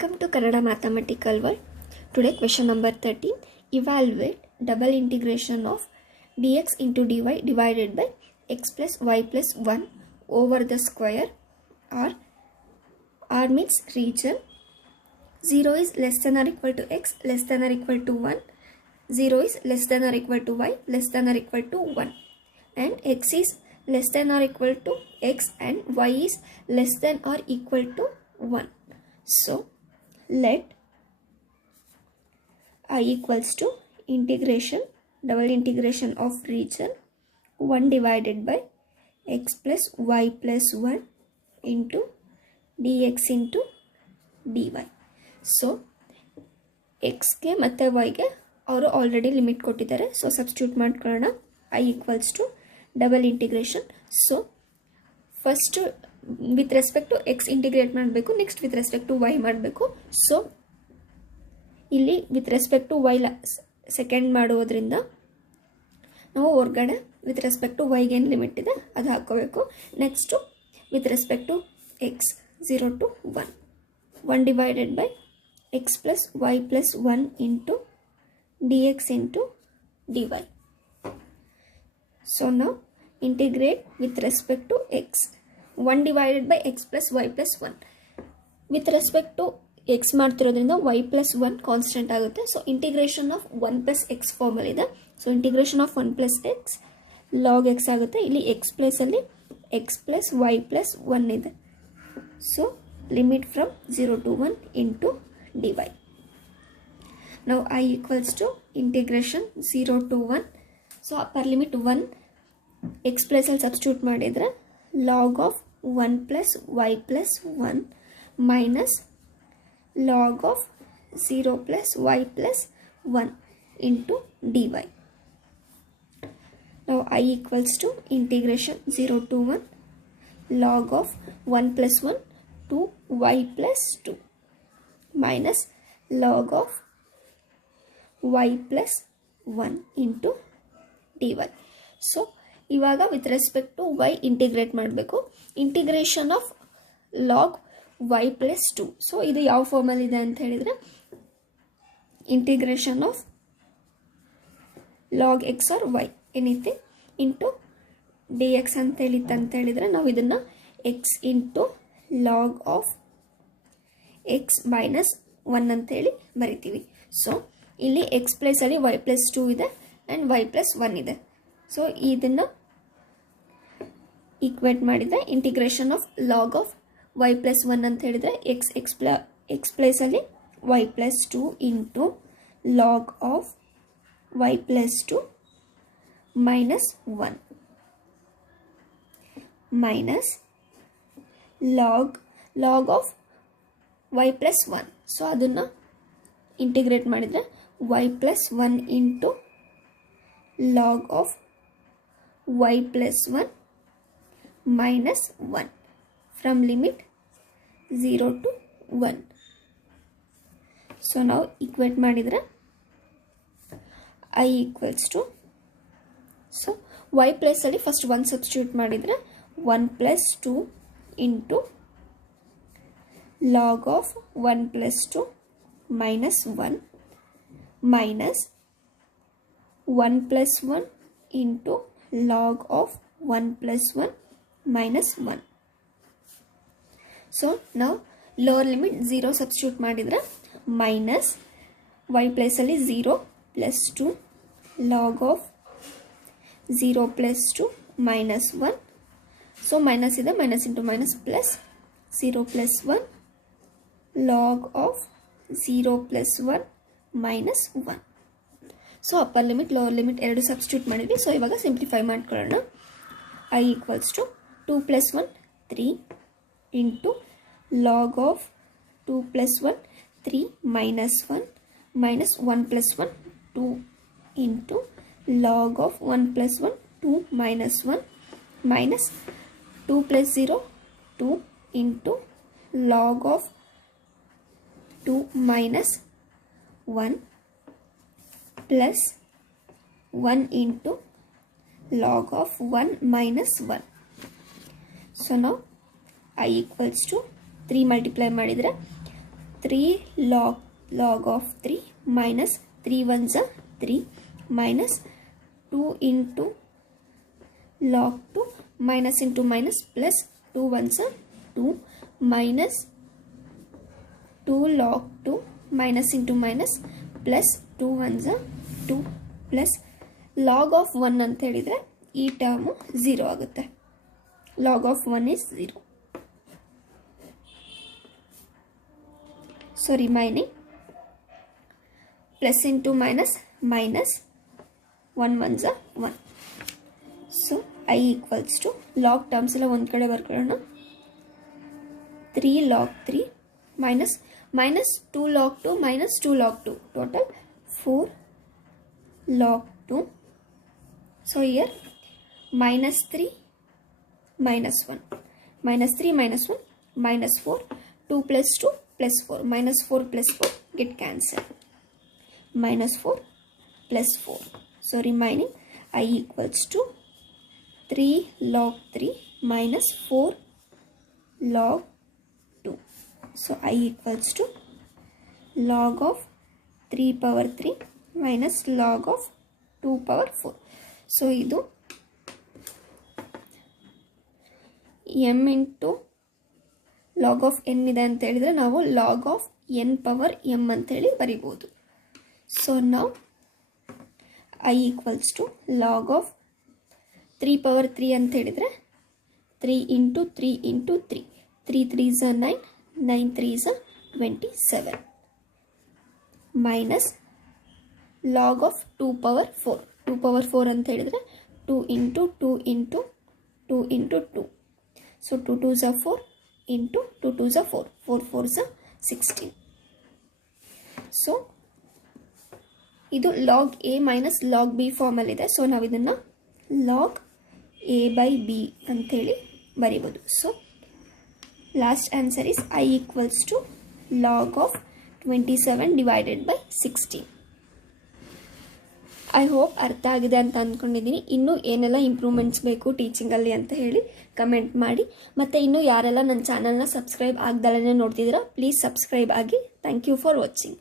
Welcome to Kannada Mathematical World. Today question number 13. Evaluate double integration of dx into dy divided by x plus y plus 1 over the square or R means region. 0 is less than or equal to x less than or equal to 1. 0 is less than or equal to y less than or equal to 1. And x is less than or equal to x and y is less than or equal to 1. So, let I equals to integration, double integration of region 1 divided by x plus y plus 1 into dx into dy. So, x ಗೆ ಮತ್ತೆ y ಗೆ ಅವರು already limit ಕೊಟ್ಟಿದ್ದಾರೆ. So substitute ಮಾಡ್ಕೊಳ್ಳೋಣ. I equals to double integration. So, first with respect to x integrate ಮಾಡಬೇಕು, next with respect to y ಮಾಡಬೇಕು. So ಇಲ್ಲಿ with respect to y second ಮಾಡೋದ್ರಿಂದ ನಾವು ಹೊರಗಡೆ ವಿತ್ ರೆಸ್ಪೆಕ್ಟ್ ಟು ವೈಗೆ ಏನು ಲಿಮಿಟ್ ಇದೆ ಅದು ಹಾಕೋಬೇಕು. Next with respect to X 0 to 1 1 divided by X plus Y plus 1 into D X into D Y. So ನಾವು integrate with respect to x 1 divided by x plus y plus 1 with respect to x ಮಾಡ್ತಿರೋದ್ರಿಂದ y plus 1 constant ಆಗುತ್ತೆ. So integration of 1 plus x formula ಇದೆ. So integration of 1 plus x log x ಆಗುತ್ತೆ. ಇಲ್ಲಿ x place ಅಲ್ಲಿ x plus y plus 1 ಇದೆ. So limit from 0 to 1 into dy. Now I equals to integration 0 to 1. So upper limit 1 x plus ಅಲ್ಲಿ substitute ಮಾಡಿದರೆ log of 1 plus Y plus 1 minus log of 0 plus Y plus 1 into D y. ನಾವು I equals to integration 0 to 1 log of 1 plus 1 to y plus 2 minus log of Y plus 1 into D Y. So ಇವಾಗ with respect to y integrate ಮಾಡಬೇಕು. Integration of log y plus 2. So ಇದು ಯಾವ formula ಇದೆ ಅಂತ ಹೇಳಿದರೆ integration of log X or Y anything into D X ಅಂತ ಹೇಳಿದರೆ ನಾವು ಇದನ್ನು X into log of X minus 1 ಅಂತೇಳಿ ಬರಿತೀವಿ. ಸೊ ಇಲ್ಲಿ ಎಕ್ಸ್ ಪ್ಲೇಸಲ್ಲಿ ವೈ ಪ್ಲಸ್ 2 ಇದೆ ಆ್ಯಂಡ್ ವೈ ಪ್ಲಸ್ 1 ಇದೆ. ಸೊ ಇದನ್ನು ಈಕ್ವೇಟ್ ಮಾಡಿದರೆ integration of log of Y plus 1 ಅಂತ ಹೇಳಿದರೆ ಎಕ್ಸ್ ಪ್ಲೇಸಲ್ಲಿ Y plus 2 into log of Y plus 2 minus 1 minus log of Y plus 1. So ಅದನ್ನು ಇಂಟಿಗ್ರೇಟ್ ಮಾಡಿದರೆ Y plus 1 into log of y plus 1 minus 1 from limit 0 to 1. So now equate ಮಾಡಿದರೆ I equals to, so y plus ಅಲ್ಲಿ first 1 substitute ಮಾಡಿದರೆ 1 plus 2 into log of 1 plus 2 minus 1 minus 1 plus 1 into log of 1 plus 1 minus 1. So now lower limit 0 substitute ಮಾಡಿದರೆ minus y plus ಅಲ್ಲಿ 0 plus 2 log of 0 plus 2 minus 1. So minus ಇದೆ, minus into minus plus 0 plus 1 log of 0 plus 1 minus 1. So upper limit lower limit ಎರಡು substitute ಮಾಡಿದ್ವಿ. So ಇವಾಗ simplify ಮಾಡ್ಕೊಳ್ಳೋಣ. I equals to 2 plus 1 3 into log of 2 plus 1 3 minus 1 minus 1 plus 1 2 into log of 1 plus 1 2 minus 1 minus 2 plus 0 2 into log of 2 minus 1 plus 1 into log of 1 minus 1. So now I equals to 3 multiply ಮಾಡಿದರೆ 3 log of 3 minus 3 ones are 3 minus 2 into log 2 minus into minus plus 2 ones are 2 minus 2 log 2 minus into minus plus 2 ones are 2 plus log of 1 ಅಂತ ಹೇಳಿದ್ರೆ ಈ term 0 ಆಗುತ್ತೆ. log of 1 is 0. So remaining plus into minus minus 1 ones are 1. So I equals to log terms ಎಲ್ಲ ಒಂದು ಕಡೆ ಬರ್ಕೊಳ್ಳೋಣ. 3 log 3 minus minus 2 log 2 minus 2 log 2 total 4 log 2. So here minus 3 minus 1 minus 3 minus 1 minus 4 2 plus 2 plus 4 minus 4 plus 4 get cancelled minus 4 plus 4. So remaining I equals to 3 log 3 minus 4 log 2. So I equals to log of 3 power 3 minus log of 2 power 4. So ಇದು m into log of n ಇದೆ ಅಂತ ಹೇಳಿದ್ರೆ ನಾವು log of n power m ಅಂತ ಹೇಳಿ ಬರಿಬಹುದು. So now I equals to log of 3 power 3 ಅಂತ ಹೇಳಿದ್ರೆ 3 into 3 into 3 3 3s are 9 9 3s are 27 minus log of 2 power 4 2 power 4 ಅಂತ ಹೇಳಿದ್ರೆ 2 into 2 into 2 into 2. So 2 2s are 4 into 2 2s are 4 4 4s are 16. So ಇದು log a minus log b form ಅಲ್ಲಿ ಇದೆ. So ನಾವು ಇದನ್ನ log a by b ಅಂತ ಹೇಳಿ ಬರೀಬಹುದು. So last answer is I equals to log of 27 divided by 16. I hope ಅರ್ಥ ಆಗಿದೆ ಅಂತ ಅಂದ್ಕೊಂಡಿದ್ದೀನಿ. ಇನ್ನೂ ಏನೆಲ್ಲ ಇಂಪ್ರೂವ್ಮೆಂಟ್ಸ್ ಬೇಕು ಟೀಚಿಂಗಲ್ಲಿ ಅಂತ ಹೇಳಿ ಕಮೆಂಟ್ ಮಾಡಿ. ಮತ್ತು ಇನ್ನೂ ಯಾರೆಲ್ಲ ನನ್ನ ಚಾನಲ್ನ ಸಬ್ಸ್ಕ್ರೈಬ್ ಆಗ್ದಲೇ ನೋಡ್ತಿದ್ದೀರಾ ಪ್ಲೀಸ್ ಸಬ್ಸ್ಕ್ರೈಬ್ ಆಗಿ. Thank you for watching.